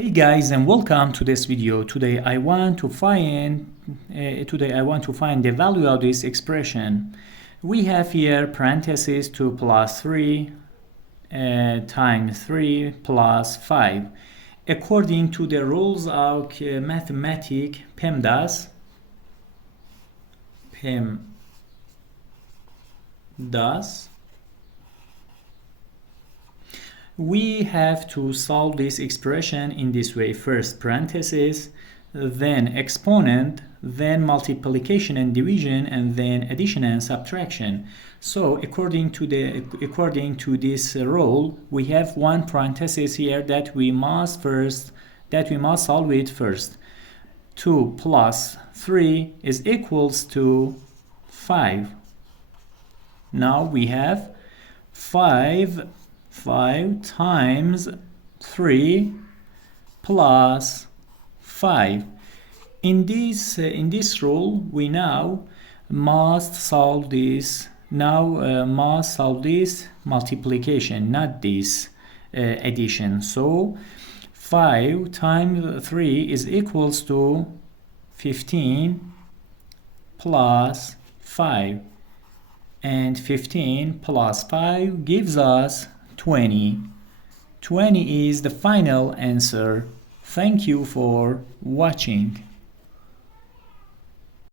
Hey guys, and welcome to this video. Today I want to find the value of this expression. We have here parentheses 2 plus 3 times 3 plus 5. According to the rules of mathematics PEMDAS, we have to solve this expression in this way. First parentheses, then exponent, then multiplication and division, and then addition and subtraction. So according to this rule, we have one parenthesis here that we must solve it first. 2 plus 3 is equals to 5. Now we have 5 times 3 plus 5. In this rule, we now must solve this. Must solve this multiplication, not this addition. So 5 times 3 is equals to 15 plus 5. And 15 plus 5 gives us 20. 20 is the final answer. Thank you for watching.